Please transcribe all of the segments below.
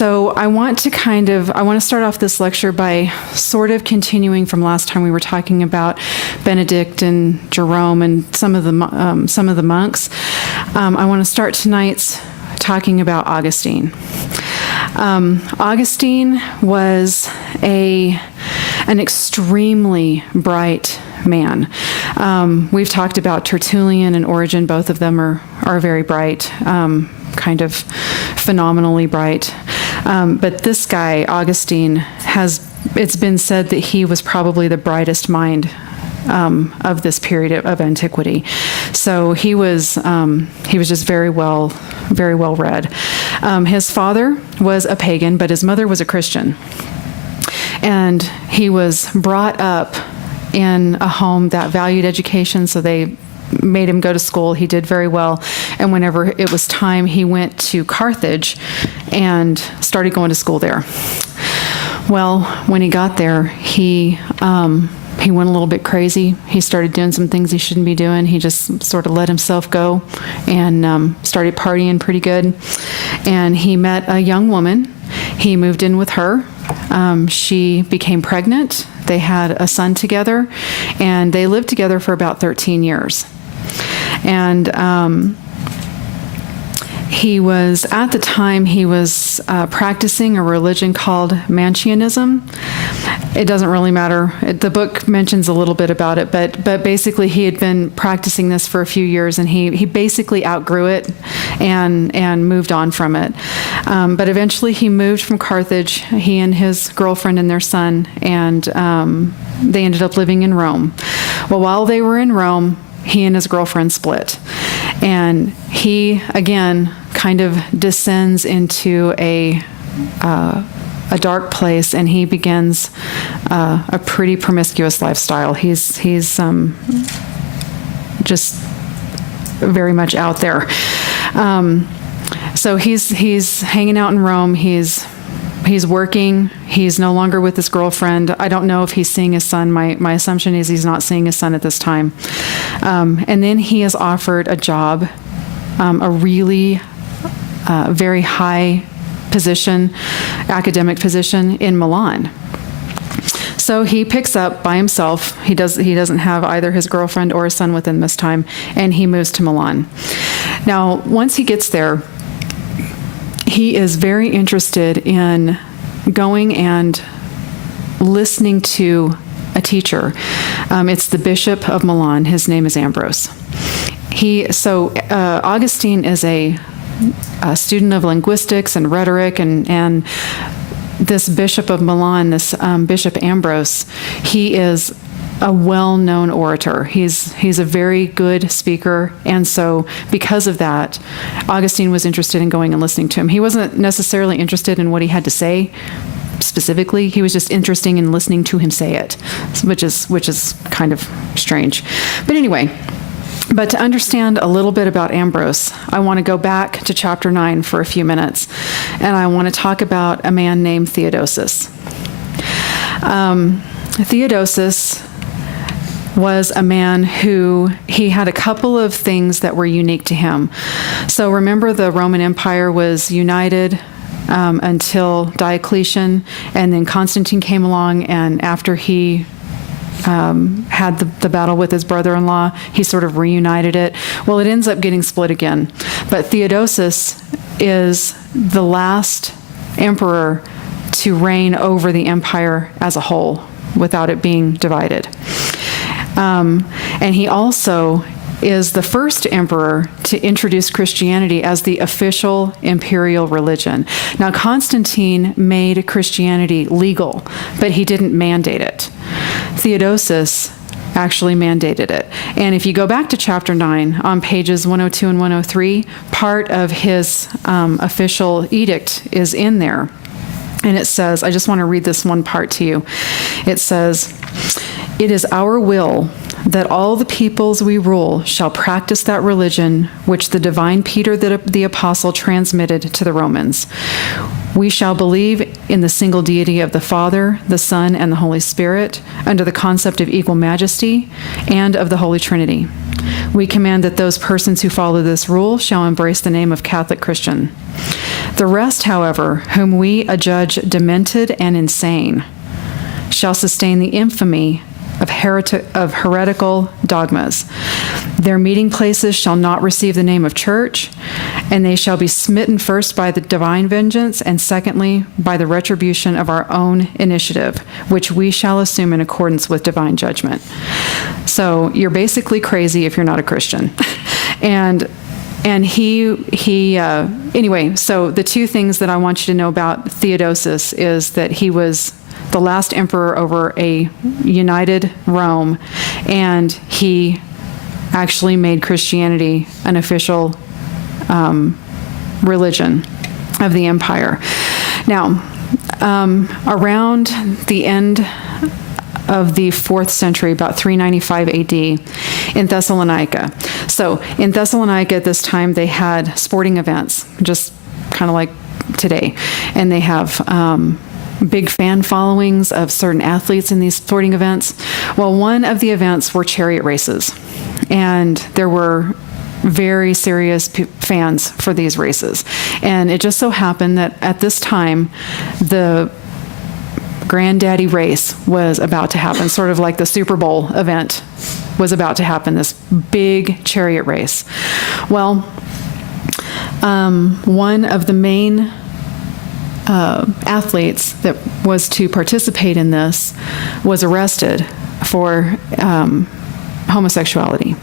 So I want to start off this lecture by sort of continuing from last time. We were talking about Benedict and Jerome and some of the monks. I want to start tonight's talking about Augustine. Augustine was an extremely bright man. We've talked about Tertullian and Origen. Both of them are very bright, kind of phenomenally bright. But this guy, Augustine, it's been said that he was probably the brightest mind of this period of antiquity. So he was just very well read. His father was a pagan, but his mother was a Christian. And he was brought up in a home that valued education, so they made him go to school. He did very well. And whenever it was time, he went to Carthage and started going to school there. Well, when he got there, he went a little bit crazy. He started doing some things he shouldn't be doing. He just sort of let himself go and started partying pretty good. And he met a young woman. He moved in with her. She became pregnant. They had a son together, and they lived together for about 13 years. And at the time, he was practicing a religion called Manichaeism. It doesn't really matter. The book mentions a little bit about it, but basically he had been practicing this for a few years, and he basically outgrew it and moved on from it. But eventually he moved from Carthage, he and his girlfriend and their son, and they ended up living in Rome. Well, while they were in Rome, he and his girlfriend split. And he, again, kind of descends into a dark place, and he begins a pretty promiscuous lifestyle. He's just very much out there. So he's hanging out in Rome. He's working. He's no longer with his girlfriend. I don't know if he's seeing his son. My assumption is he's not seeing his son at this time. And then he is offered a job, a really very high position, academic position in Milan. So he picks up by himself. He doesn't have either his girlfriend or his son with him this time, and he moves to Milan. Now, once he gets there, he is very interested in going and listening to a teacher. It's the Bishop of Milan. His name is Ambrose. Augustine is a student of linguistics and rhetoric, and this Bishop of Milan, this Bishop Ambrose, he is a well-known orator. He's a very good speaker, and so because of that, Augustine was interested in going and listening to him. He wasn't necessarily interested in what he had to say specifically. He was just interested in listening to him say it, which is kind of strange. But anyway, to understand a little bit about Ambrose, I want to go back to chapter 9 for a few minutes, and I want to talk about a man named Theodosius. Theodosius was a man who he had a couple of things that were unique to him. So remember, the Roman Empire was united until Diocletian, and then Constantine came along, and after he had the battle with his brother-in-law, he sort of reunited it. Well, it ends up getting split again. But Theodosius is the last emperor to reign over the empire as a whole without it being divided. And he also is the first emperor to introduce Christianity as the official imperial religion. Now, Constantine made Christianity legal, but he didn't mandate it. Theodosius actually mandated it. And if you go back to chapter 9, on pages 102 and 103, part of his official edict is in there. And it says, I just want to read this one part to you. It says, "It is our will that all the peoples we rule shall practice that religion which the divine Peter the Apostle transmitted to the Romans. We shall believe in the single deity of the Father, the Son, and the Holy Spirit, under the concept of equal majesty, and of the Holy Trinity. We command that those persons who follow this rule shall embrace the name of Catholic Christian. The rest, however, whom we adjudge demented and insane, shall sustain the infamy of heretical dogmas. Their meeting places shall not receive the name of church, and they shall be smitten first by the divine vengeance, and secondly by the retribution of our own initiative, which we shall assume in accordance with divine judgment. So you're basically crazy if you're not a Christian. Anyway, so the two things that I want you to know about Theodosius is that he was the last emperor over a united Rome, and he actually made Christianity an official religion of the empire. Now, around the end of the 4th century, about 395 AD, in Thessalonica. So in Thessalonica at this time, they had sporting events, just kind of like today. And they have big fan followings of certain athletes in these sporting events. Well, one of the events were chariot races. And there were very serious fans for these races. And it just so happened that at this time, the Granddaddy race was about to happen, sort of like the Super Bowl event was about to happen, this big chariot race. Well, one of the main athletes that was to participate in this was arrested for homosexuality.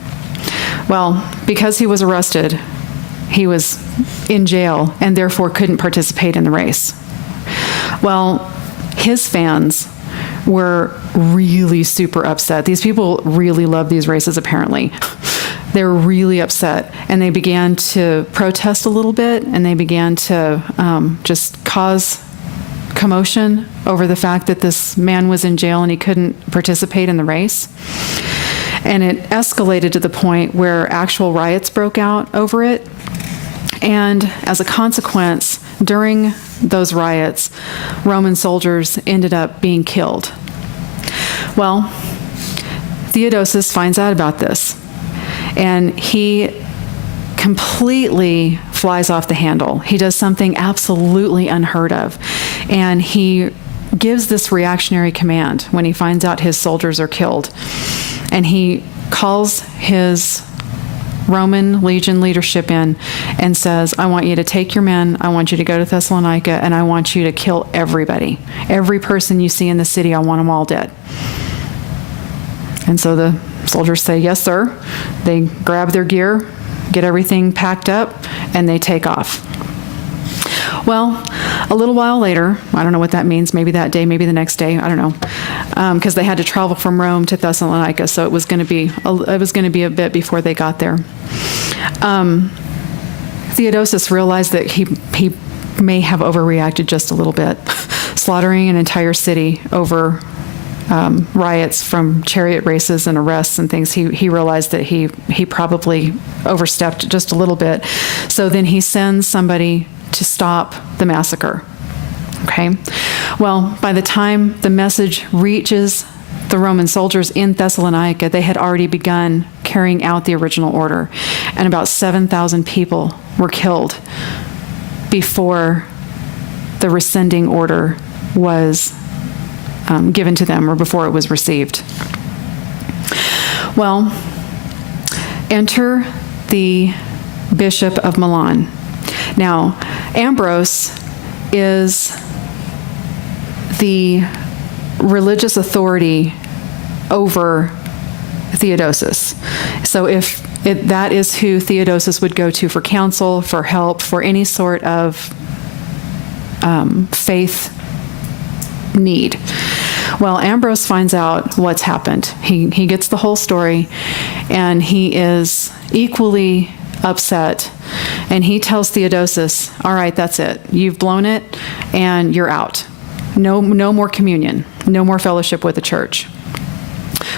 Well, because he was arrested, he was in jail and therefore couldn't participate in the race. Well, his fans were really super upset. These people really love these races, apparently. They were really upset, and they began to protest a little bit, and they began to just cause commotion over the fact that this man was in jail and he couldn't participate in the race. And it escalated to the point where actual riots broke out over it. And as a consequence, during those riots, Roman soldiers ended up being killed. Well, Theodosius finds out about this, and he completely flies off the handle. He does something absolutely unheard of, and he gives this reactionary command when he finds out his soldiers are killed. And he calls his Roman legion leadership in and says, I want you to take your men, I want you to go to Thessalonica, and I want you to kill everybody. Every person you see in the city, I want them all dead. And so the soldiers say, yes, sir. They grab their gear, get everything packed up, and they take off. Well, a little while later, I don't know what that means, maybe that day, maybe the next day, I don't know, because they had to travel from Rome to Thessalonica, so it was going to be a bit before they got there. Theodosius realized that he may have overreacted just a little bit, slaughtering an entire city over riots from chariot races and arrests and things. He realized that he probably overstepped just a little bit. So then he sends somebody to stop the massacre. Okay? Well, by the time the message reaches the Roman soldiers in Thessalonica, they had already begun carrying out the original order, and about 7,000 people were killed before the rescinding order was given to them, or before it was received. Well, enter the Bishop of Milan. Now, Ambrose is the religious authority over Theodosius. So that is who Theodosius would go to for counsel, for help, for any sort of faith need. Well, Ambrose finds out what's happened. He gets the whole story, and he is equally upset, and he tells Theodosius, all right, that's it. You've blown it, and you're out. No more communion, no more fellowship with the church,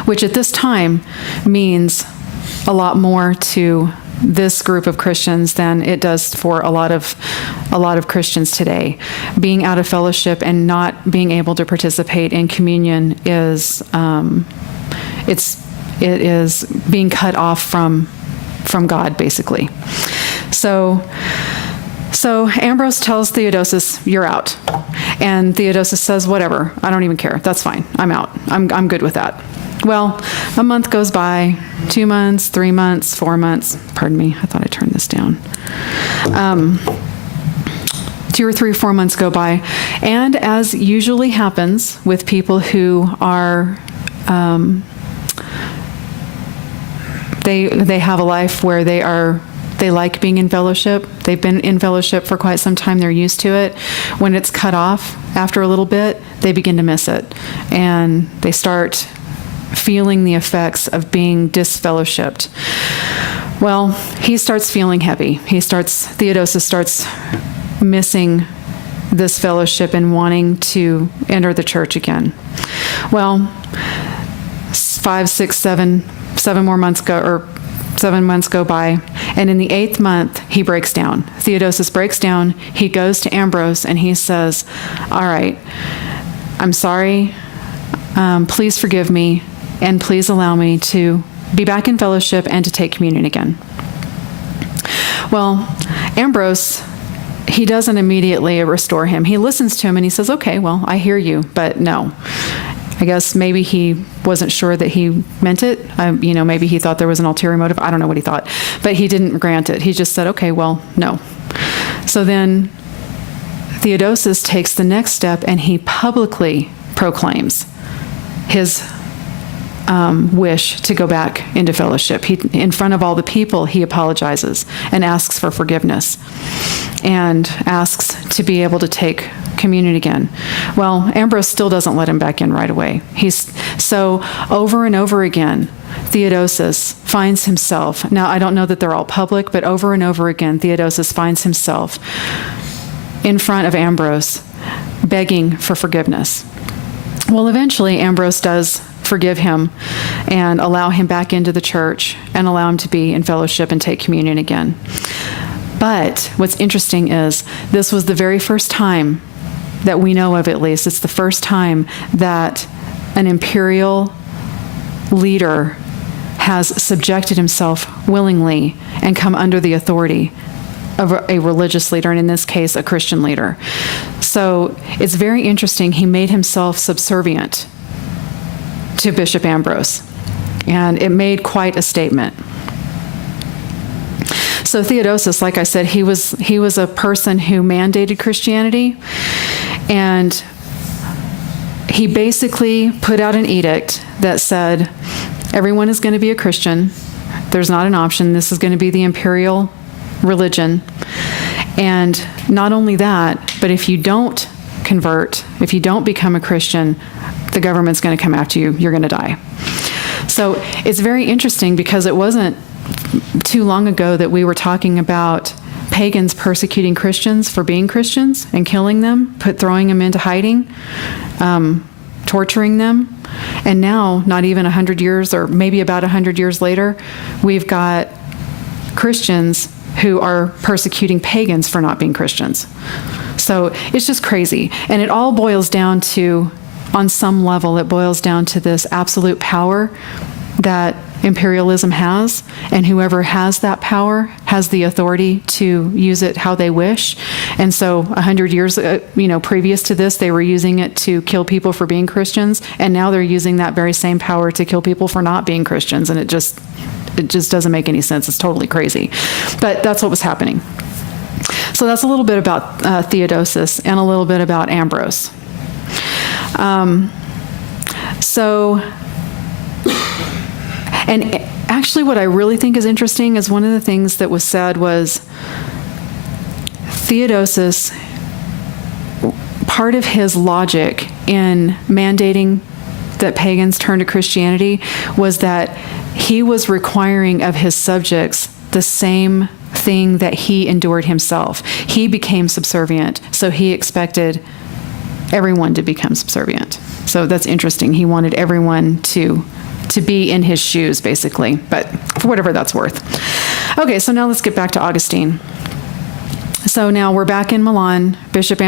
which at this time means a lot more to this group of Christians than it does for a lot of Christians today. Being out of fellowship and not being able to participate in communion is It is being cut off from God, basically. So Ambrose tells Theodosius, "You're out." And Theodosius says, "Whatever, I don't even care. That's fine. I'm out. I'm good with that." Well, a month goes by, 2 months, 3 months, 4 months. Pardon me, I thought I turned this down. 2 or 3 or 4 months go by. And as usually happens with people who are, they have a life where they like being in fellowship. They've been in fellowship for quite some time. They're used to it. When it's cut off after a little bit, they begin to miss it. And they start feeling the effects of being disfellowshipped. Well, he starts feeling heavy. Theodosius starts missing this fellowship and wanting to enter the church again. Well, 5, 6, 7 more months go, or 7 months go by, and in the 8th month, he breaks down. Theodosius breaks down. He goes to Ambrose and he says, "All right, I'm sorry. Please forgive me, and please allow me to be back in fellowship and to take communion again." Well, Ambrose, he doesn't immediately restore him. He listens to him and he says, "Okay, well, I hear you, but no." I guess maybe he wasn't sure that he meant it. Maybe he thought there was an ulterior motive. I don't know what he thought. But he didn't grant it. He just said, "Okay, well, no." So then Theodosius takes the next step and he publicly proclaims his wish to go back into fellowship. In front of all the people, he apologizes and asks for forgiveness and asks to be able to take communion again. Well, Ambrose still doesn't let him back in right away. So over and over again, Theodosius finds himself, now I don't know that they're all public, but over and over again, Theodosius finds himself in front of Ambrose begging for forgiveness. Well, eventually Ambrose does forgive him and allow him back into the church and allow him to be in fellowship and take communion again. But what's interesting is this was the very first time that we know of, at least. It's the first time that an imperial leader has subjected himself willingly and come under the authority of a religious leader, and in this case, a Christian leader. So it's very interesting. He made himself subservient to Bishop Ambrose, and it made quite a statement. So Theodosius, like I said, he was a person who mandated Christianity, and he basically put out an edict that said, everyone is going to be a Christian. There's not an option. This is going to be the imperial religion. And not only that, but if you don't convert, if you don't become a Christian, the government's going to come after you. You're going to die. So it's very interesting because it wasn't too long ago that we were talking about pagans persecuting Christians for being Christians and killing them, throwing them into hiding, torturing them. And now, not even 100 years, or maybe about 100 years later, we've got Christians who are persecuting pagans for not being Christians. So it's just crazy. And it all boils down to, on some level, it boils down to this absolute power that imperialism has, and whoever has that power has the authority to use it how they wish. And so 100 years previous to this, they were using it to kill people for being Christians, and now they're using that very same power to kill people for not being Christians, and it just doesn't make any sense. It's totally crazy. But that's what was happening. So that's a little bit about Theodosius and a little bit about Ambrose. And actually what I really think is interesting is one of the things that was said was Theodosius, part of his logic in mandating that pagans turn to Christianity was that he was requiring of his subjects the same thing that he endured himself. He became subservient, so he expected everyone to become subservient. So that's interesting. He wanted everyone to be in his shoes, basically, but for whatever that's worth. Okay, so now let's get back to Augustine. So now we're back in Milan. Bishop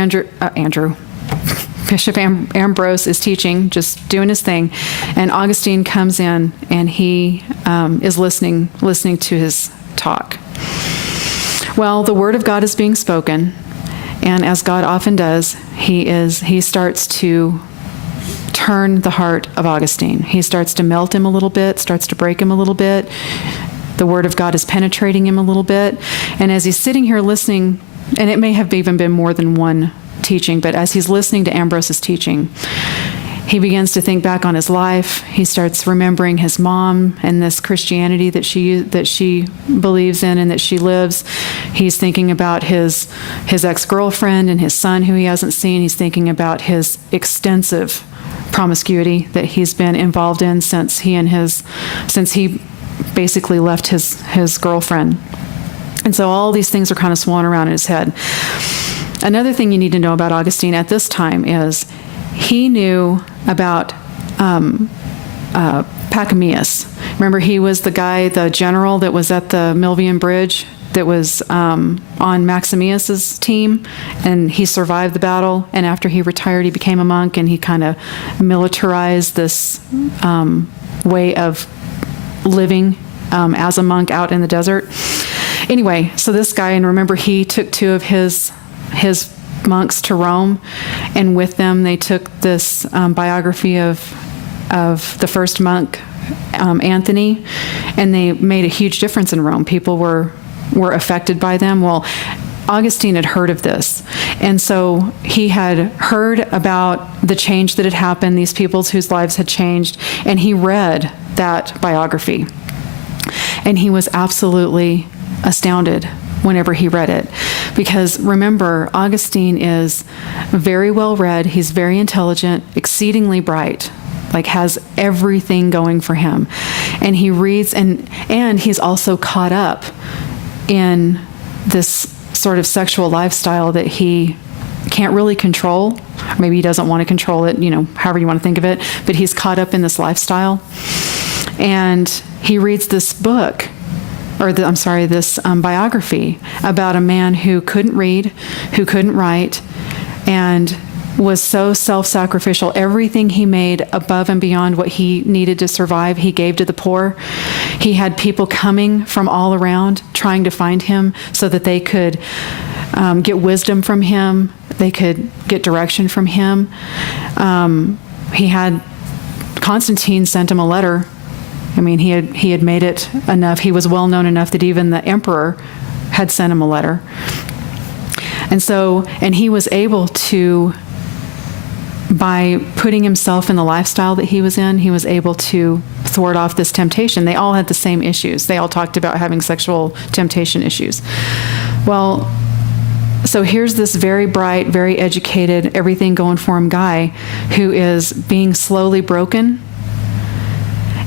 Bishop Ambrose is teaching, just doing his thing, and Augustine comes in and he is listening to his talk. Well, the word of God is being spoken, and as God often does, he starts to turn the heart of Augustine. He starts to melt him a little bit, starts to break him a little bit. The word of God is penetrating him a little bit, and as he's sitting here listening, and it may have even been more than one teaching, but as he's listening to Ambrose's teaching, he begins to think back on his life. He starts remembering his mom and this Christianity that she believes in and that she lives. He's thinking about his ex-girlfriend and his son who he hasn't seen. He's thinking about his extensive promiscuity that he's been involved in since he basically left his girlfriend. And so all these things are kind of swirling around in his head. Another thing you need to know about Augustine at this time is he knew about Pachomius. Remember, he was the general that was at the Milvian Bridge that was on Maximius's team, and he survived the battle. And after he retired, he became a monk, and he kind of militarized this way of living as a monk out in the desert. Anyway, so this guy, and remember, he took two of his monks to Rome, and with them they took this biography of the first monk, Anthony, and they made a huge difference in Rome. People were affected by them. Well, Augustine had heard of this, and so he had heard about the change that had happened, these peoples whose lives had changed, and he read that biography, and he was absolutely astounded whenever he read it. Because remember, Augustine is very well read, he's very intelligent, exceedingly bright, like has everything going for him. And he reads, and he's also caught up in this sort of sexual lifestyle that he can't really control. Maybe he doesn't want to control it, however you want to think of it, but he's caught up in this lifestyle. And he reads this book, this biography about a man who couldn't read, who couldn't write, and was so self-sacrificial. Everything he made above and beyond what he needed to survive, he gave to the poor. He had people coming from all around trying to find him so that they could get wisdom from him, they could get direction from him. He had Constantine sent him a letter. I mean, he had made it enough. He was well known enough that even the emperor had sent him a letter. And he was able to, by putting himself in the lifestyle that he was in, he was able to thwart off this temptation. They all had the same issues. They all talked about having sexual temptation issues. Well, so here's this very bright, very educated, everything going for him guy who is being slowly broken.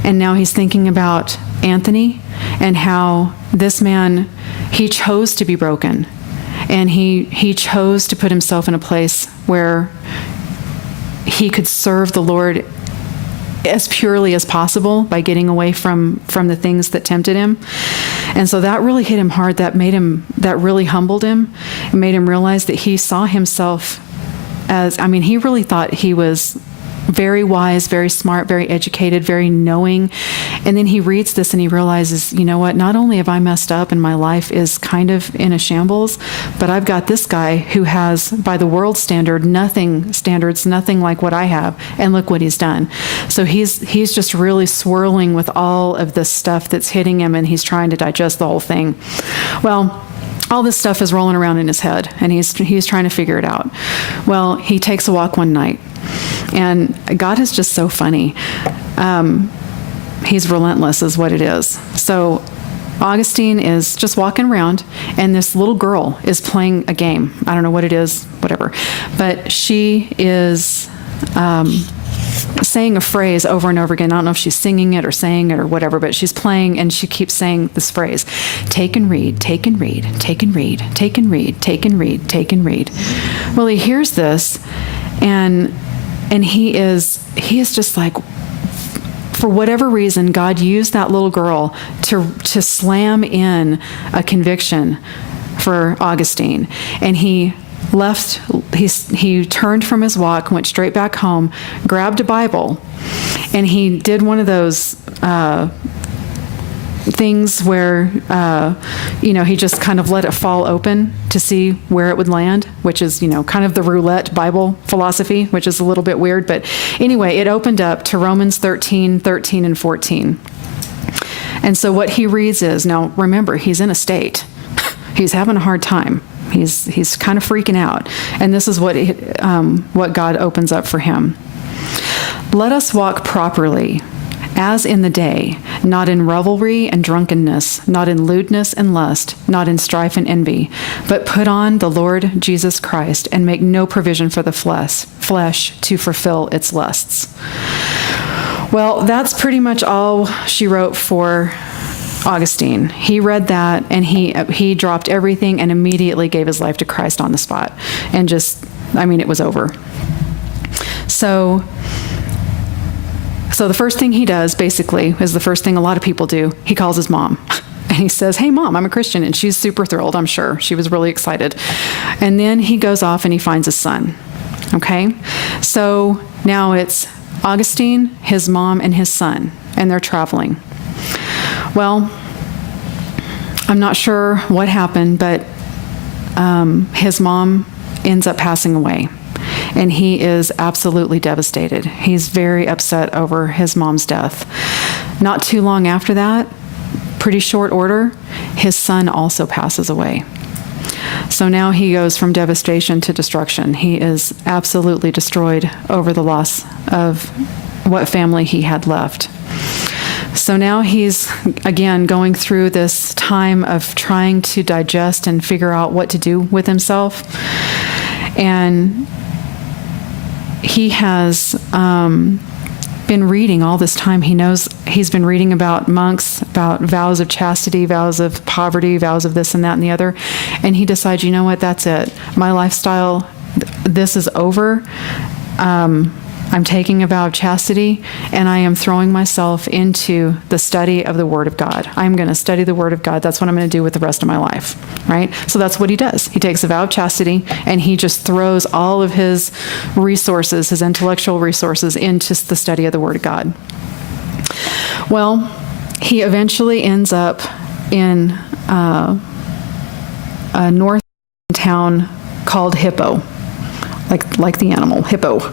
And now he's thinking about Anthony and how this man, he chose to be broken. And he chose to put himself in a place where he could serve the Lord as purely as possible by getting away from the things that tempted him. And so that really hit him hard. That really humbled him and made him realize that he saw himself as, he really thought he was very wise, very smart, very educated, very knowing. And then he reads this and he realizes, you know what, not only have I messed up and my life is kind of in a shambles, but I've got this guy who has, by the world nothing like what I have. And look what he's done. So he's just really swirling with all of this stuff that's hitting him, and he's trying to digest the whole thing. Well, all this stuff is rolling around in his head, and he's trying to figure it out. Well, he takes a walk one night, and God is just so funny. He's relentless is what it is. So Augustine is just walking around, and this little girl is playing a game. I don't know what it is, whatever. But she is saying a phrase over and over again. I don't know if she's singing it or saying it or whatever, but she's playing, and she keeps saying this phrase: take and read, take and read, take and read, take and read, take and read, take and read. Well, he hears this, and he is just like, for whatever reason, God used that little girl to slam in a conviction for Augustine. And he he turned from his walk, went straight back home, grabbed a Bible, and he did one of those things where, he just kind of let it fall open to see where it would land, which is, kind of the roulette Bible philosophy, which is a little bit weird. But anyway, it opened up to Romans 13 and 14. And so what he reads is, now remember, he's in a state. He's having a hard time. He's kind of freaking out. And this is what God opens up for him. Let us walk properly, as in the day, not in revelry and drunkenness, not in lewdness and lust, not in strife and envy, but put on the Lord Jesus Christ and make no provision for the flesh to fulfill its lusts. Well, that's pretty much all she wrote for Augustine. He read that and he dropped everything and immediately gave his life to Christ on the spot. And it was over. So the first thing he does, basically, is the first thing a lot of people do. He calls his mom. And he says, "Hey, Mom, I'm a Christian." And she's super thrilled, I'm sure. She was really excited. And then he goes off and he finds his son. Okay? So now it's Augustine, his mom, and his son. And they're traveling. Well, I'm not sure what happened, but his mom ends up passing away. And he is absolutely devastated. He's very upset over his mom's death. Not too long after that, pretty short order, his son also passes away. So now he goes from devastation to destruction. He is absolutely destroyed over the loss of what family he had left. So now he's, again, going through this time of trying to digest and figure out what to do with himself. And he has been reading all this time. He's been reading about monks, about vows of chastity, vows of poverty, vows of this and that and the other. And he decides, you know what, that's it. My lifestyle, this is over. I'm taking a vow of chastity, and I am throwing myself into the study of the Word of God. I'm going to study the Word of God. That's what I'm going to do with the rest of my life, right? So that's what he does. He takes a vow of chastity, and he just throws all of his resources, his intellectual resources, into the study of the Word of God. Well, he eventually ends up in a north town called Hippo, like the animal, Hippo.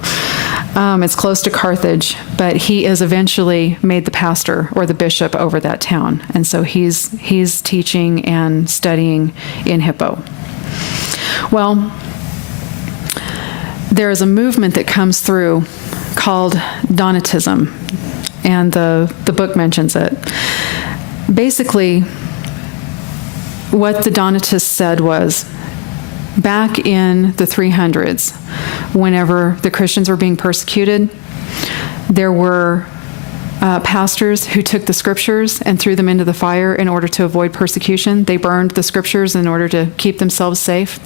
It's close to Carthage, but he is eventually made the pastor or the bishop over that town. And so he's teaching and studying in Hippo. Well, there is a movement that comes through called Donatism, and the book mentions it. Basically, what the Donatists said was, back in the 300s, whenever the Christians were being persecuted, there were pastors who took the scriptures and threw them into the fire in order to avoid persecution. They burned the scriptures in order to keep themselves safe.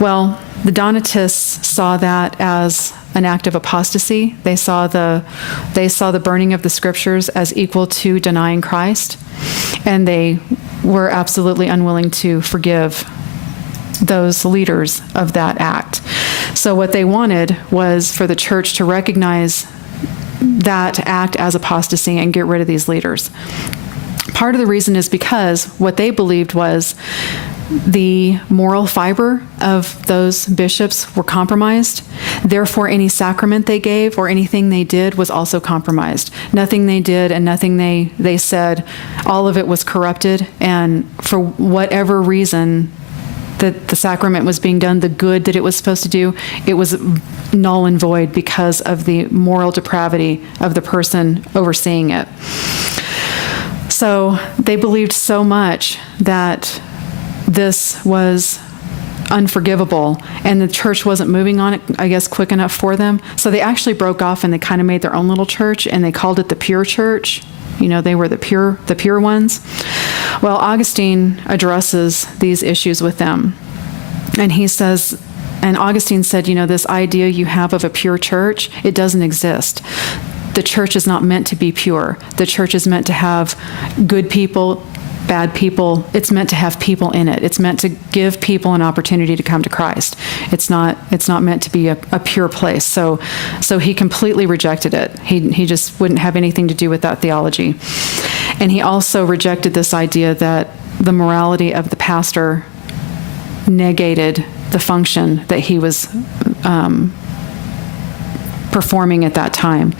Well, the Donatists saw that as an act of apostasy. They saw the burning of the scriptures as equal to denying Christ, and they were absolutely unwilling to forgive those leaders of that act. So what they wanted was for the church to recognize that act as apostasy and get rid of these leaders. Part of the reason is because what they believed was the moral fiber of those bishops were compromised. Therefore, any sacrament they gave or anything they did was also compromised. Nothing they did and nothing they said, all of it was corrupted. And for whatever reason that the sacrament was being done, the good that it was supposed to do, it was null and void because of the moral depravity of the person overseeing it. So they believed so much that this was unforgivable, and the church wasn't moving on it, I guess, quick enough for them. So they actually broke off and they kind of made their own little church, and they called it the Pure Church. They were the pure ones. Well, Augustine addresses these issues with them. And he says, and Augustine said, this idea you have of a pure church, it doesn't exist. The church is not meant to be pure. The church is meant to have good people bad people. It's meant to have people in it. It's meant to give people an opportunity to come to Christ. It's not meant to be a pure place. So he completely rejected it. He just wouldn't have anything to do with that theology. And he also rejected this idea that the morality of the pastor negated the function that he was performing at that time.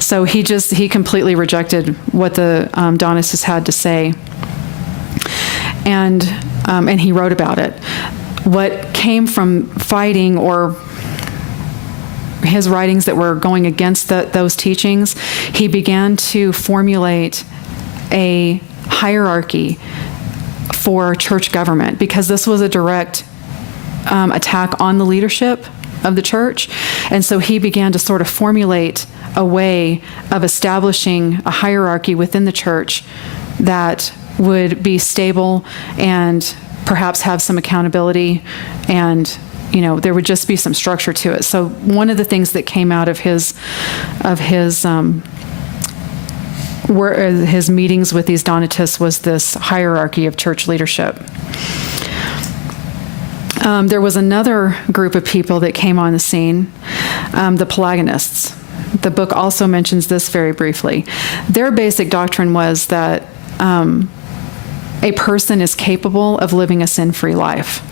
So he completely rejected what the Donatists had to say, and he wrote about it. What came from fighting or his writings that were going against those teachings, he began to formulate a hierarchy for church government, because this was a direct attack on the leadership of the church. And so he began to sort of formulate a way of establishing a hierarchy within the church that would be stable and perhaps have some accountability, and there would just be some structure to it. So one of the things that came out of his meetings with these Donatists was this hierarchy of church leadership. There was another group of people that came on the scene, the Pelagianists. The book also mentions this very briefly. Their basic doctrine was that a person is capable of living a sin-free life.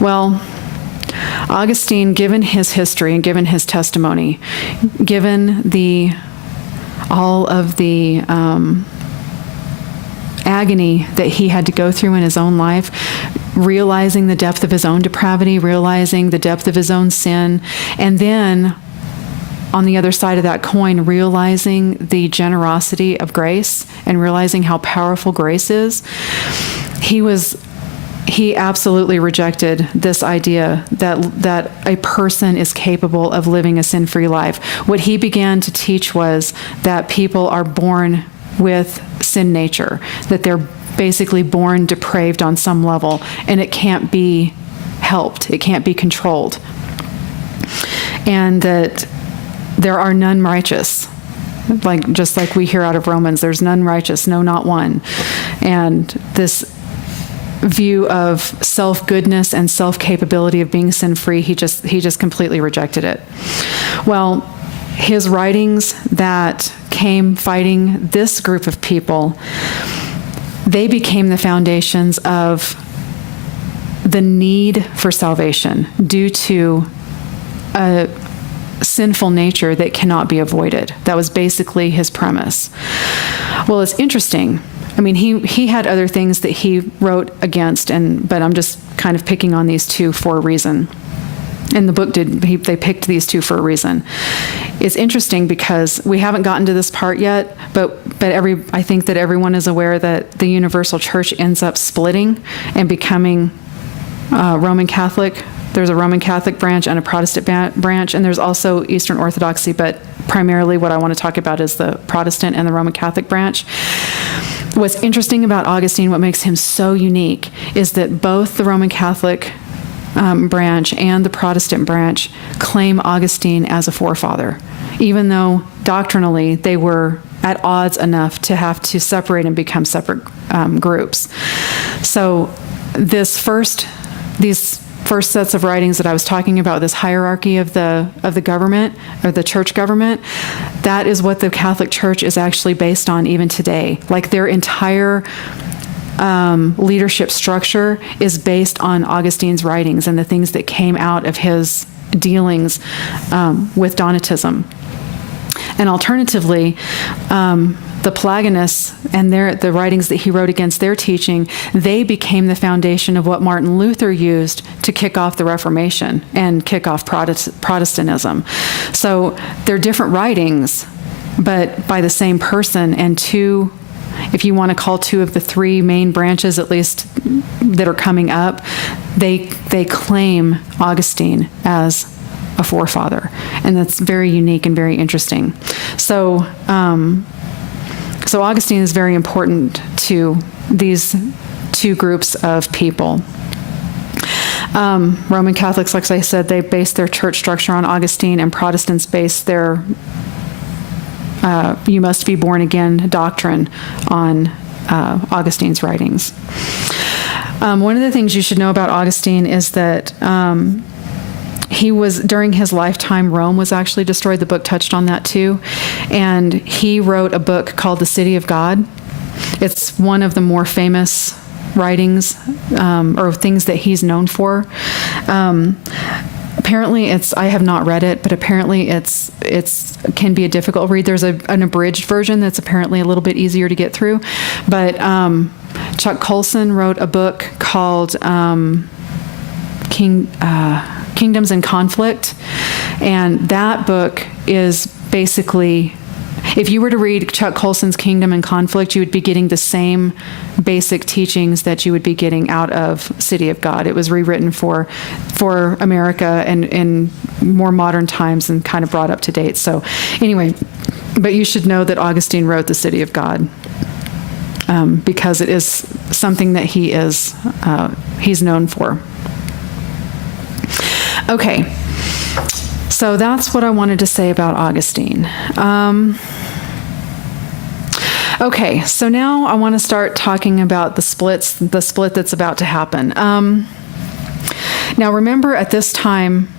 Well, Augustine, given his history and given his testimony, given all of the agony that he had to go through in his own life, realizing the depth of his own depravity, realizing the depth of his own sin, and then on the other side of that coin, realizing the generosity of grace and realizing how powerful grace is, he absolutely rejected this idea that a person is capable of living a sin-free life. What he began to teach was that people are born with sin nature, that they're basically born depraved on some level, and it can't be helped, it can't be controlled. And that there are none righteous. Just like we hear out of Romans, there's none righteous, no, not one. And this view of self-goodness and self-capability of being sin-free, he just completely rejected it. Well, his writings that came fighting this group of people, they became the foundations of the need for salvation due to a sinful nature that cannot be avoided. That was basically his premise. Well, it's interesting. I mean, he had other things that he wrote against, but I'm just kind of picking on these two for a reason. And the book they picked these two for a reason. It's interesting because we haven't gotten to this part yet, but I think that everyone is aware that the Universal Church ends up splitting and becoming Roman Catholic. There's a Roman Catholic branch and a Protestant branch, and there's also Eastern Orthodoxy, but primarily what I want to talk about is the Protestant and the Roman Catholic branch. What's interesting about Augustine, what makes him so unique, is that both the Roman Catholic branch and the Protestant branch claim Augustine as a forefather, even though doctrinally they were at odds enough to have to separate and become separate groups. So these first sets of writings that I was talking about, this hierarchy of the government, or the church government, that is what the Catholic Church is actually based on even today. Like their entire leadership structure is based on Augustine's writings and the things that came out of his dealings with Donatism. And alternatively, the Pelagianists and the writings that he wrote against their teaching, they became the foundation of what Martin Luther used to kick off the Reformation and kick off Protestantism. So they're different writings, but by the same person, and two, if you want to call two of the three main branches, at least, that are coming up, they claim Augustine as a forefather. And that's very unique and very interesting. So Augustine is very important to these two groups of people. Roman Catholics, like I said, they base their church structure on Augustine, and Protestants base their you must be born again doctrine on Augustine's writings. One of the things you should know about Augustine is that he was, during his lifetime, Rome was actually destroyed. The book touched on that too. And he wrote a book called The City of God. It's one of the more famous writings or things that he's known for. Apparently I have not read it, but apparently it's can be a difficult read. There's an abridged version that's apparently a little bit easier to get through. But Chuck Colson wrote a book called Kingdoms in Conflict. And that book is basically, if you were to read Chuck Colson's Kingdom in Conflict, you would be getting the same basic teachings that you would be getting out of City of God. It was rewritten for America and in more modern times and kind of brought up to date. So anyway, but you should know that Augustine wrote The City of God because it is something that he's known for. Okay, so that's what I wanted to say about Augustine. Okay, so now I want to start talking about the split that's about to happen. Now remember, at this time,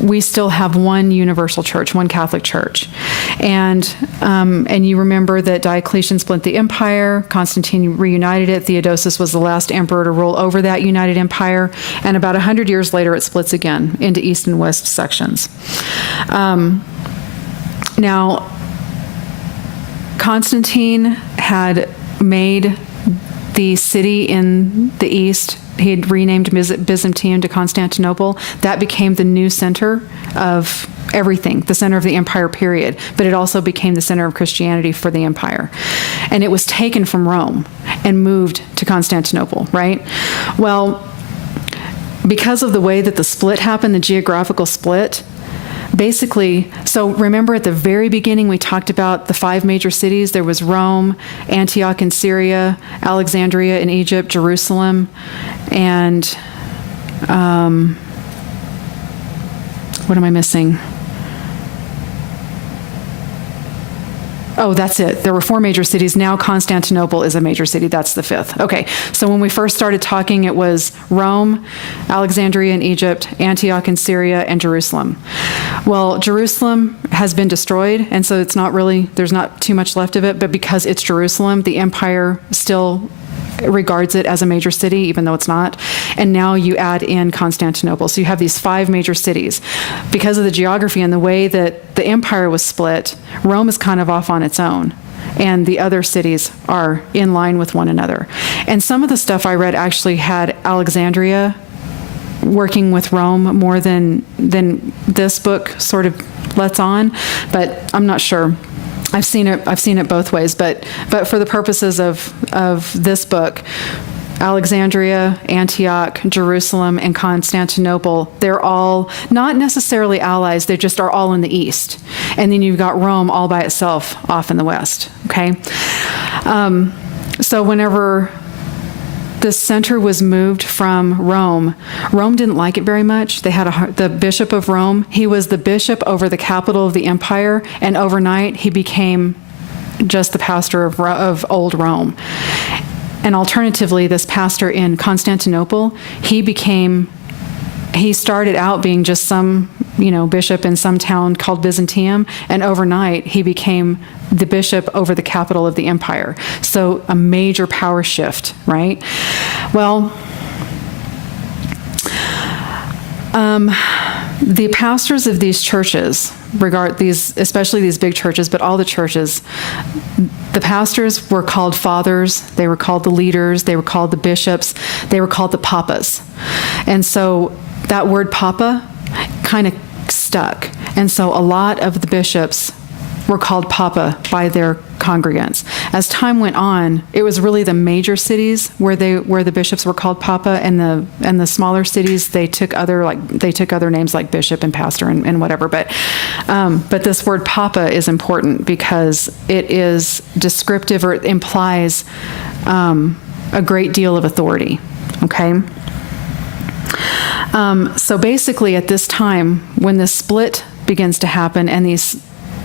we still have one universal church, one Catholic church. And you remember that Diocletian split the empire, Constantine reunited it, Theodosius was the last emperor to rule over that united empire, and about 100 years later it splits again into east and west sections. Now, Constantine had made the city in the east, he had renamed Byzantium to Constantinople. That became the new center of everything, the center of the empire, period. But it also became the center of Christianity for the empire. And it was taken from Rome and moved to Constantinople, right? Well, because of the way that the split happened, the geographical split, basically, so remember at the very beginning we talked about the 5 major cities. There was Rome, Antioch in Syria, Alexandria in Egypt, Jerusalem, and what am I missing? Oh, that's it. There were 4 major cities. Now Constantinople is a major city. That's the 5th. Okay, so when we first started talking, it was Rome, Alexandria in Egypt, Antioch in Syria, and Jerusalem. Well, Jerusalem has been destroyed, and so there's not too much left of it, but because it's Jerusalem, the empire still regards it as a major city, even though it's not. And now you add in Constantinople. So you have these 5 major cities. Because of the geography and the way that the empire was split, Rome is kind of off on its own. And the other cities are in line with one another. And some of the stuff I read actually had Alexandria working with Rome more than this book sort of lets on, but I'm not sure. I've seen it both ways, but for the purposes of this book, Alexandria, Antioch, Jerusalem, and Constantinople, they're all not necessarily allies, they just are all in the east. And then you've got Rome all by itself off in the west, okay? So whenever the center was moved from Rome didn't like it very much. They had the Bishop of Rome. He was the bishop over the capital of the empire, and overnight he became just the pastor of old Rome. And alternatively, this pastor in Constantinople, he started out being just some, bishop in some town called Byzantium, and overnight he became the bishop over the capital of the empire. So a major power shift, right? Well, the pastors of these churches, especially these big churches, but all the churches, the pastors were called fathers, they were called the leaders, they were called the bishops, they were called the papas. And so that word papa kind of stuck. And so a lot of the bishops were called papa by their congregants. As time went on, it was really the major cities where the bishops were called papa, and the smaller cities they took other names like bishop and pastor and whatever. But this word papa is important because it is descriptive, or it implies a great deal of authority. Okay. So basically, at this time, when the split begins to happen and these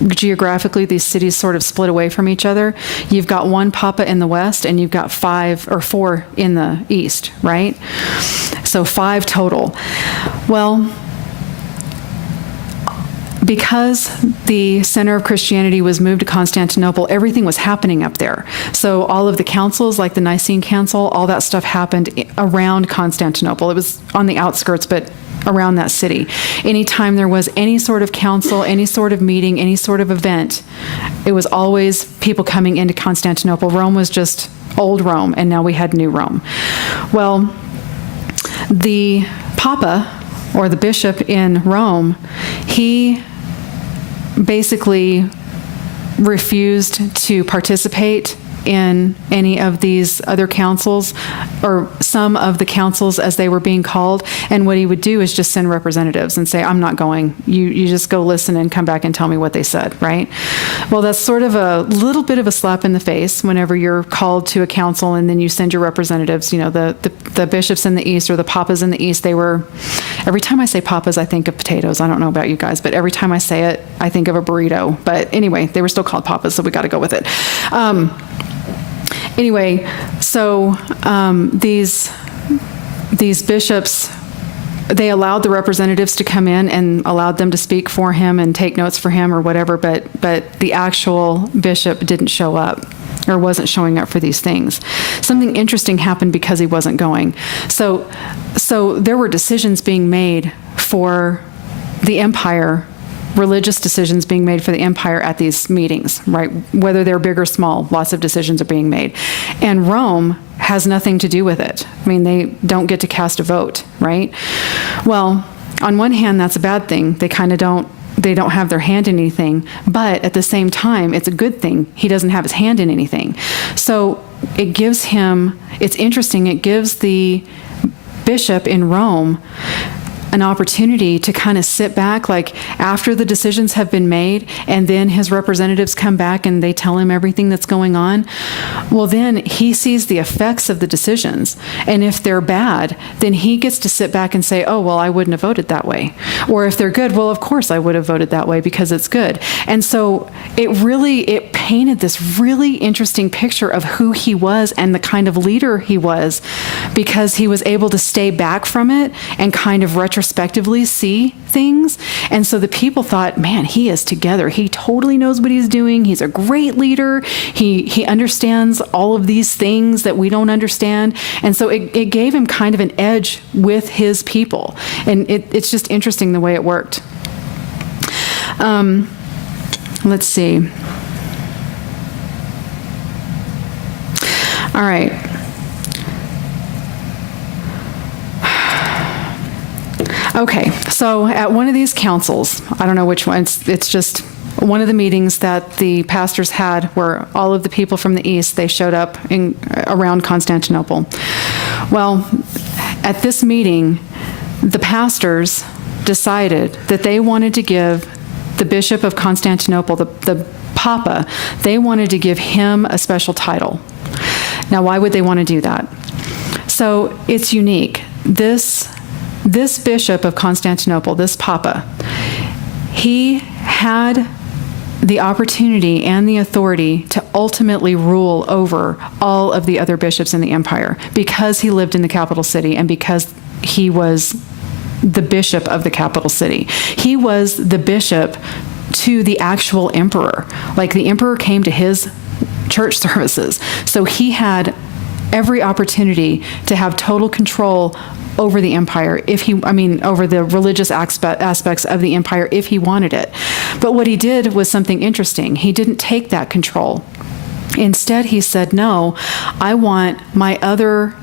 geographically, these cities sort of split away from each other. You've got one papa in the west, and you've got 5 or 4 in the east, right? So 5 total. Well, because the center of Christianity was moved to Constantinople, everything was happening up there. So all of the councils, like the Nicene Council, all that stuff happened around Constantinople. It was on the outskirts, but around that city. Anytime there was any sort of council, any sort of meeting, any sort of event, it was always people coming into Constantinople. Rome was just old Rome, and now we had new Rome. Well, the Papa, or the bishop in Rome, he basically refused to participate in any of these other councils, or some of the councils as they were being called. And what he would do is just send representatives and say, I'm not going. You just go listen and come back and tell me what they said, right? Well, that's sort of a little bit of a slap in the face whenever you're called to a council and then you send your representatives. You know, the bishops in the east, or the papas in the east, they were, every time I say papas, I think of potatoes. I don't know about you guys, but every time I say it, I think of a burrito. But anyway, they were still called papas, so we got to go with it. Anyway, so these bishops, they allowed the representatives to come in and allowed them to speak for him and take notes for him or whatever, but the actual bishop didn't show up, or wasn't showing up for these things. Something interesting happened because he wasn't going. So there were decisions being made for the empire, religious decisions being made for the empire at these meetings, right? Whether they're big or small, lots of decisions are being made. And Rome has nothing to do with it. I mean, they don't get to cast a vote, right? Well, on one hand, that's a bad thing. They don't have their hand in anything, but at the same time, it's a good thing he doesn't have his hand in anything. So it gives him, it's interesting, it gives the bishop in Rome an opportunity to kind of sit back, like after the decisions have been made, and then his representatives come back and they tell him everything that's going on. Well, then he sees the effects of the decisions. And if they're bad, then he gets to sit back and say, oh, well, I wouldn't have voted that way. Or if they're good, well, of course I would have voted that way because it's good. And so it painted this really interesting picture of who he was and the kind of leader he was, because he was able to stay back from it and kind of retrospectively see things. And so the people thought, man, he is together. He totally knows what he's doing. He's a great leader. He understands all of these things that we don't understand. And so it gave him kind of an edge with his people. And it's just interesting the way it worked. Let's see. All right. Okay, so at one of these councils, I don't know which one, it's just one of the meetings that the pastors had where all of the people from the east, they showed up around Constantinople. Well, at this meeting, the pastors decided that they wanted to give the bishop of Constantinople, the Papa, they wanted to give him a special title. Now, why would they want to do that? So it's unique. This bishop of Constantinople, this Papa, he had the opportunity and the authority to ultimately rule over all of the other bishops in the empire because he lived in the capital city and because he was the bishop of the capital city. He was the bishop to the actual emperor. Like, the emperor came to his church services. So he had every opportunity to have total control over the empire, over the religious aspects of the empire if he wanted it. But what he did was something interesting. He didn't take that control. Instead, he said, no, I want my other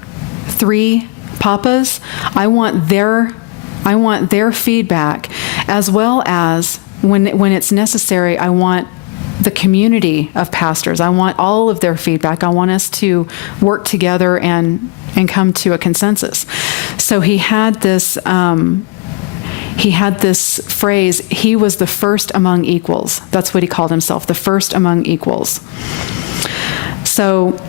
3 papas, I want their feedback, as well as when it's necessary, I want the community of pastors. I want all of their feedback. I want us to work together and come to a consensus. So he had this phrase, he was the first among equals. That's what he called himself, the first among equals. So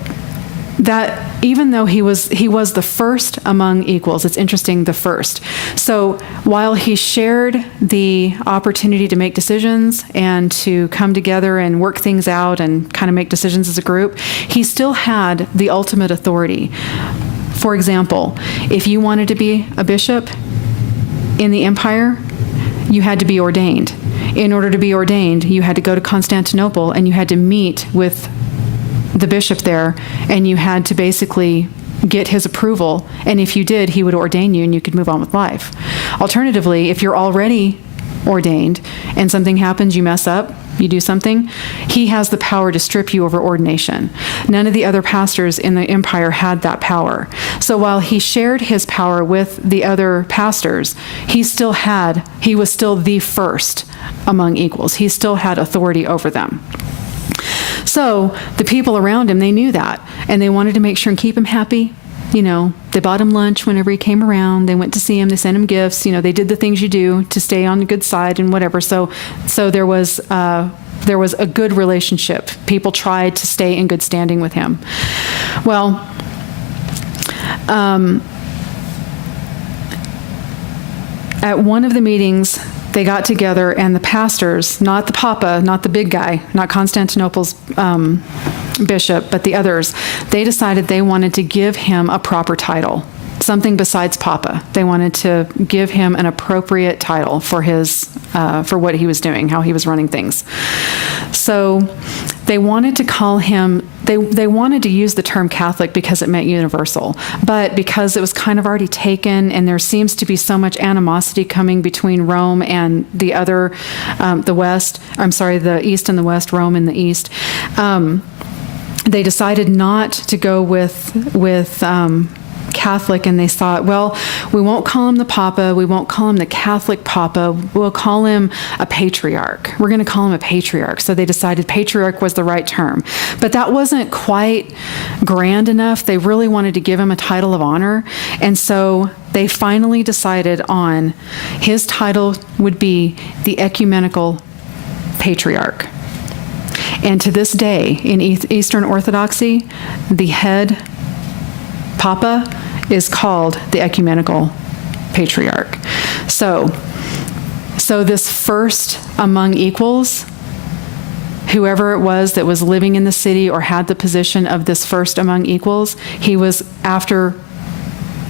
that even though he was the first among equals, it's interesting, the first. So while he shared the opportunity to make decisions and to come together and work things out and kind of make decisions as a group, he still had the ultimate authority. For example, if you wanted to be a bishop in the empire, you had to be ordained. In order to be ordained, you had to go to Constantinople and you had to meet with the bishop there, and you had to basically get his approval, and if you did, he would ordain you and you could move on with life. Alternatively, if you're already ordained and something happens, you mess up, you do something, he has the power to strip you of ordination. None of the other pastors in the empire had that power. So while he shared his power with the other pastors, he was still the first among equals. He still had authority over them. So the people around him, they knew that, and they wanted to make sure and keep him happy. You know, they bought him lunch whenever he came around. They went to see him. They sent him gifts. You know, they did the things you do to stay on the good side and whatever. So there was a good relationship. People tried to stay in good standing with him. Well, at one of the meetings, they got together, and the pastors, not the Papa, not the big guy, not Constantinople's bishop, but the others, they decided they wanted to give him a proper title, something besides Papa. They wanted to give him an appropriate title for for what he was doing, how he was running things. So they wanted to call him, they wanted to use the term Catholic because it meant universal, but because it was kind of already taken, and there seems to be so much animosity coming between Rome and the other, the East and the West, Rome and the East, they decided not to go with Catholic, and they thought, well, we won't call him the Papa, we won't call him the Catholic Papa, we'll call him a patriarch. We're going to call him a patriarch. So they decided patriarch was the right term. But that wasn't quite grand enough. They really wanted to give him a title of honor, and so they finally decided on his title would be the Ecumenical Patriarch. And to this day, in Eastern Orthodoxy, the head Papa is called the Ecumenical Patriarch. So this first among equals, whoever it was that was living in the city or had the position of this first among equals, he was, after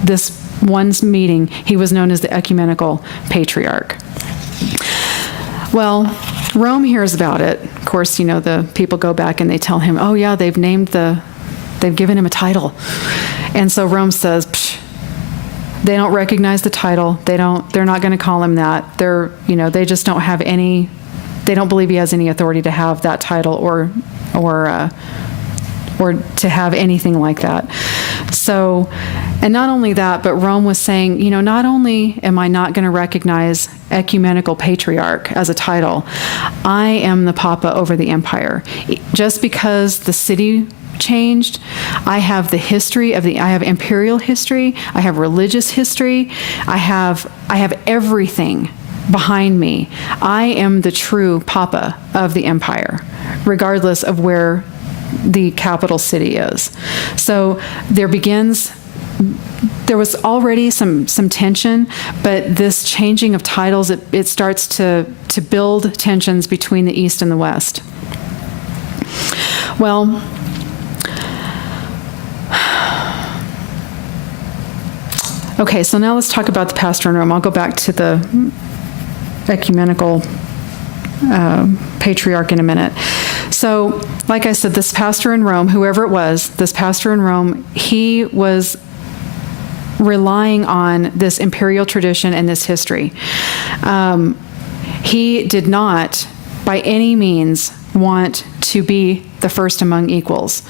this one's meeting, he was known as the Ecumenical Patriarch. Well, Rome hears about it. Of course, you know, the people go back and they tell him, oh yeah, they've given him a title. And so Rome says, psh, they don't recognize the title. They're not going to call him that. They just don't have any, they don't believe he has any authority to have that title or to have anything like that. So, and not only that, but Rome was saying, you know, not only am I not going to recognize Ecumenical Patriarch as a title, I am the Papa over the empire. Just because the city changed, I have the history I have imperial history, I have religious history, I have everything behind me. I am the true Papa of the empire, regardless of where the capital city is. So there was already some tension, but this changing of titles, it starts to build tensions between the East and the West. Well, okay, so now let's talk about the pastor in Rome. I'll go back to the ecumenical patriarch in a minute. So, like I said, this pastor in Rome, whoever it was, this pastor in Rome, he was relying on this imperial tradition and this history. He did not, by any means, want to be the first among equals.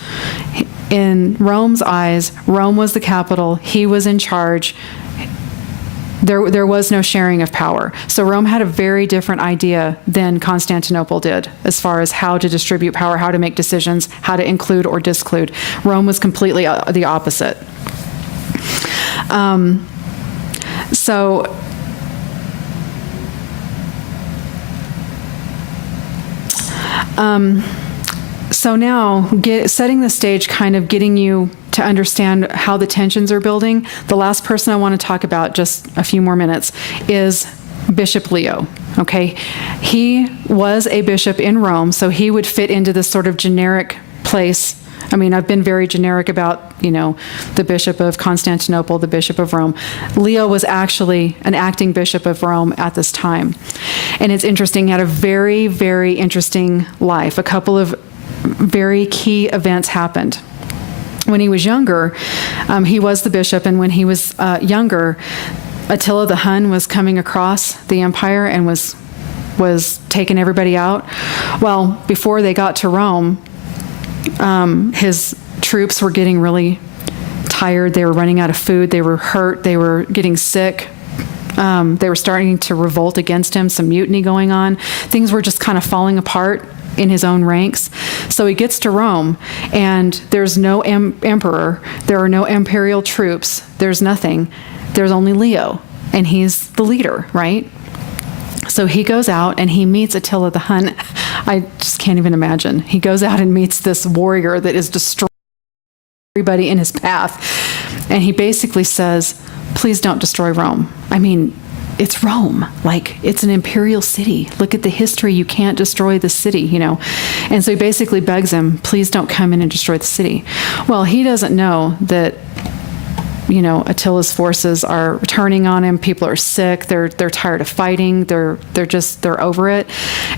In Rome's eyes, Rome was the capital. He was in charge. There was no sharing of power. So Rome had a very different idea than Constantinople did as far as how to distribute power, how to make decisions, how to include or disclude. Rome was completely the opposite. So So now, setting the stage, kind of getting you to understand how the tensions are building, the last person I want to talk about, just a few more minutes, is Bishop Leo. Okay? He was a bishop in Rome, so he would fit into this sort of generic place. I mean, I've been very generic about, the Bishop of Constantinople, the Bishop of Rome. Leo was actually an acting Bishop of Rome at this time. And it's interesting, he had a very, very interesting life. A couple of very key events happened. When he was younger, he was the bishop, and when he was younger, Attila the Hun was coming across the empire and was taking everybody out. Well, before they got to Rome, his troops were getting really tired. They were running out of food. They were hurt. They were getting sick. They were starting to revolt against him, some mutiny going on. Things were just kind of falling apart in his own ranks. So he gets to Rome, and there's no emperor. There are no imperial troops. There's nothing. There's only Leo, and he's the leader, right? So he goes out and he meets Attila the Hun. I just can't even imagine. He goes out and meets this warrior that is destroying everybody in his path. And he basically says, please don't destroy Rome. I mean, it's Rome. Like, it's an imperial city. Look at the history. You can't destroy the city, And so he basically begs him, please don't come in and destroy the city. Well, he doesn't know that Attila's forces are turning on him. People are sick. They're tired of fighting. They're over it.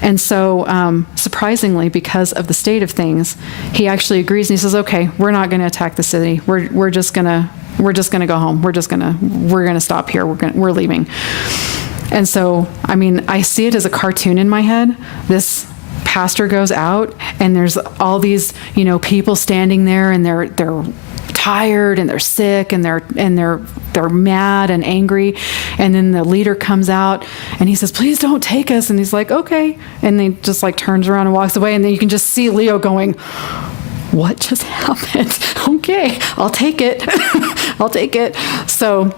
And so, surprisingly, because of the state of things, he actually agrees, and he says, "Okay, we're not going to attack the city. We're just gonna go home. We're gonna stop here. We're leaving." And so, I mean, I see it as a cartoon in my head. This pastor goes out, and there's all these people standing there, and they're tired and they're sick and they're mad and angry, and then the leader comes out and he says, please don't take us, and he's like, okay, and then just turns around and walks away, and then you can just see Leo going, what just happened? Okay, I'll take it. I'll take it. So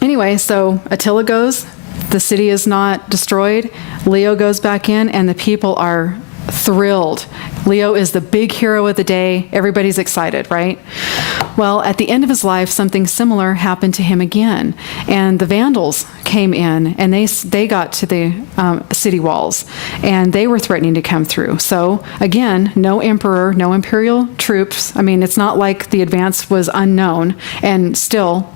anyway, so Attila goes, the city is not destroyed, Leo goes back in, and the people are thrilled. Leo is the big hero of the day. Everybody's excited, right? Well, at the end of his life, something similar happened to him again. And the Vandals came in, and they got to the city walls, and they were threatening to come through. So again, no emperor, no imperial troops. I mean, it's not like the advance was unknown, and still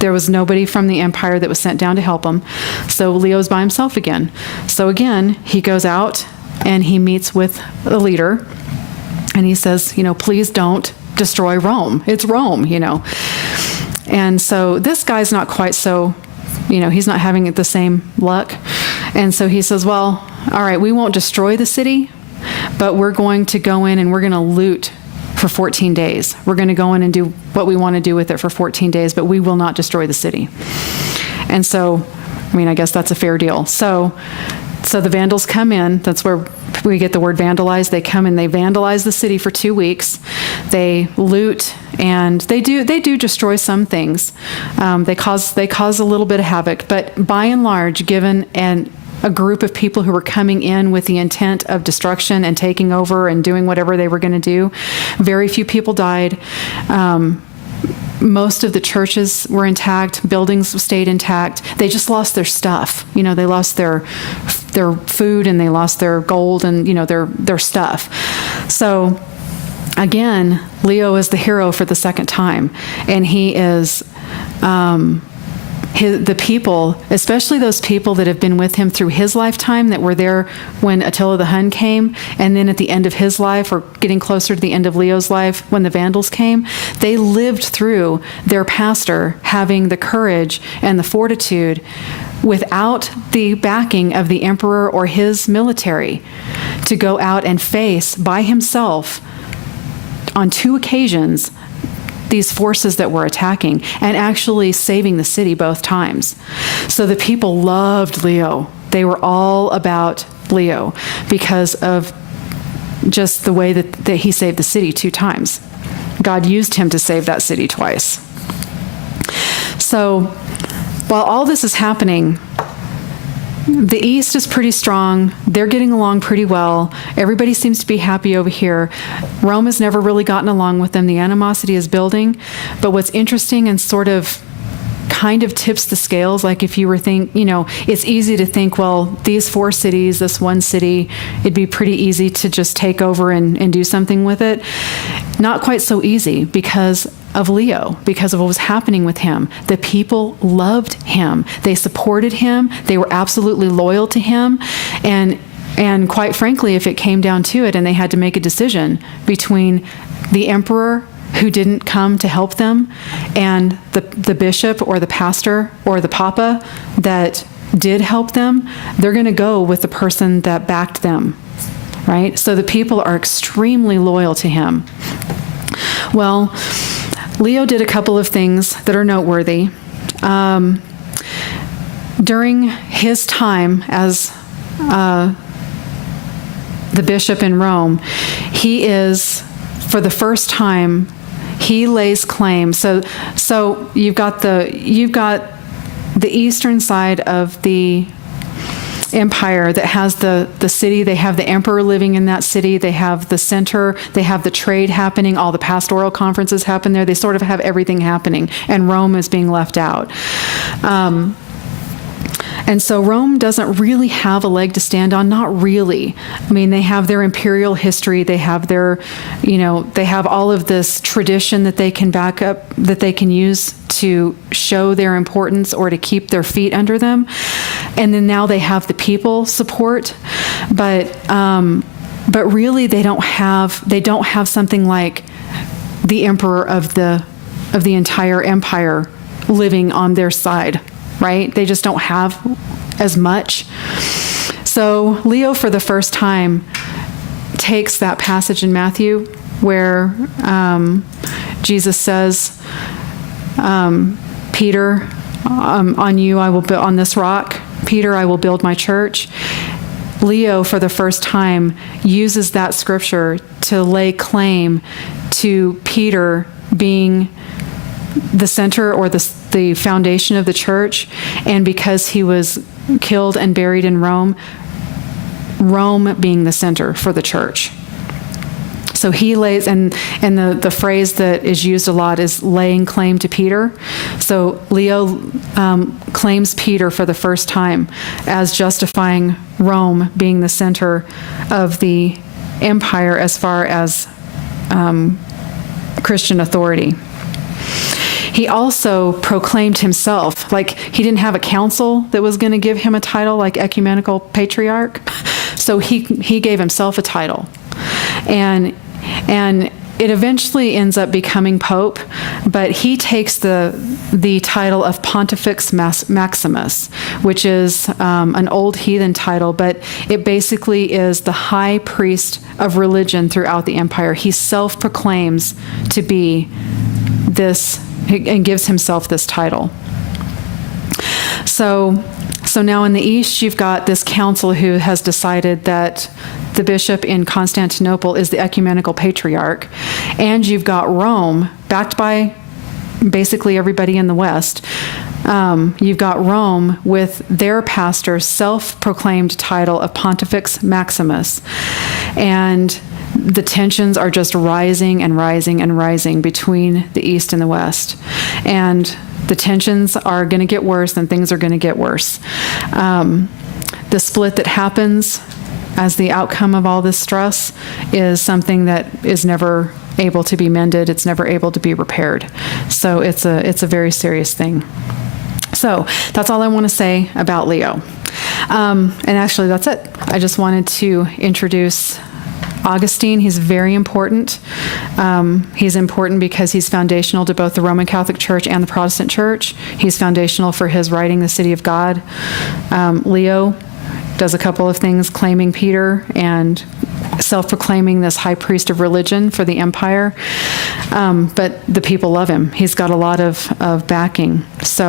there was nobody from the empire that was sent down to help him. So Leo's by himself again. So again, he goes out and he meets with the leader, and he says, please don't destroy Rome. It's Rome, And so this guy's not quite so, he's not having the same luck. And so he says, well, all right, we won't destroy the city, but we're going to go in and we're going to loot for 14 days. We're going to go in and do what we want to do with it for 14 days, but we will not destroy the city. And so, I guess that's a fair deal. So the Vandals come in. That's where we get the word vandalize. They come and they vandalize the city for 2 weeks. They loot, and they do destroy some things. They cause a little bit of havoc, but by and large, given a group of people who were coming in with the intent of destruction and taking over and doing whatever they were going to do, very few people died. Most of the churches were intact, buildings stayed intact. They just lost their stuff. They lost their food, and they lost their gold and, their stuff. So again, Leo is the hero for the second time, and he is the people, especially those people that have been with him through his lifetime, that were there when Attila the Hun came, and then at the end of his life, or getting closer to the end of Leo's life, when the Vandals came, they lived through their pastor having the courage and the fortitude without the backing of the emperor or his military to go out and face by himself on 2 occasions these forces that were attacking, and actually saving the city both times. So the people loved Leo. They were all about Leo because of just the way that he saved the city 2 times. God used him to save that city twice. So while all this is happening, the East is pretty strong. They're getting along pretty well. Everybody seems to be happy over here. Rome has never really gotten along with them. The animosity is building. But what's interesting and sort of kind of tips the scales, like if you were it's easy to think, well, these 4 cities, this one city, it'd be pretty easy to just take over and do something with it. Not quite so easy because of Leo, because of what was happening with him. The people loved him. They supported him. They were absolutely loyal to him. And quite frankly, if it came down to it and they had to make a decision between the emperor who didn't come to help them and the bishop or the pastor or the papa that did help them, they're going to go with the person that backed them, right? So the people are extremely loyal to him. Well, Leo did a couple of things that are noteworthy. During his time as the bishop in Rome, he is, for the first time, he lays claim. So you've got the eastern side of the empire that has the city. They have the emperor living in that city. They have the center. They have the trade happening. All the pastoral conferences happen there. They sort of have everything happening, and Rome is being left out. And so Rome doesn't really have a leg to stand on, not really. I mean, they have their imperial history, they have their, they have all of this tradition that they can back up, that they can use to show their importance or to keep their feet under them. And then now they have the people support, but really they don't have something like the emperor of the entire empire living on their side. Right? They just don't have as much. So Leo, for the first time, takes that passage in Matthew where Jesus says, Peter, on you I will build, on this rock, Peter, I will build my church. Leo, for the first time, uses that scripture to lay claim to Peter being the center or the foundation of the church, and because he was killed and buried in Rome being the center for the church. So he lays, and the phrase that is used a lot is laying claim to Peter. So Leo claims Peter for the first time as justifying Rome being the center of the empire as far as Christian authority. He also proclaimed himself, like he didn't have a council that was going to give him a title like ecumenical patriarch. So he gave himself a title. And it eventually ends up becoming pope, but he takes the title of Pontifex Maximus, which is an old heathen title, but it basically is the high priest of religion throughout the empire. He self-proclaims to be this and gives himself this title. So now in the East, you've got this council who has decided that the bishop in Constantinople is the ecumenical patriarch, and you've got Rome, backed by basically everybody in the West. You've got Rome with their pastor's self-proclaimed title of Pontifex Maximus, and the tensions are just rising and rising and rising between the East and the West. And the tensions are going to get worse, and things are going to get worse. The split that happens as the outcome of all this stress is something that is never able to be mended. It's never able to be repaired. So it's a very serious thing. So that's all I want to say about Leo. And actually, that's it. I just wanted to introduce Augustine. He's very important. He's important because he's foundational to both the Roman Catholic Church and the Protestant Church. He's foundational for his writing The City of God. Leo does a couple of things, claiming Peter and self-proclaiming this high priest of religion for the empire. But the people love him. He's got a lot of backing. So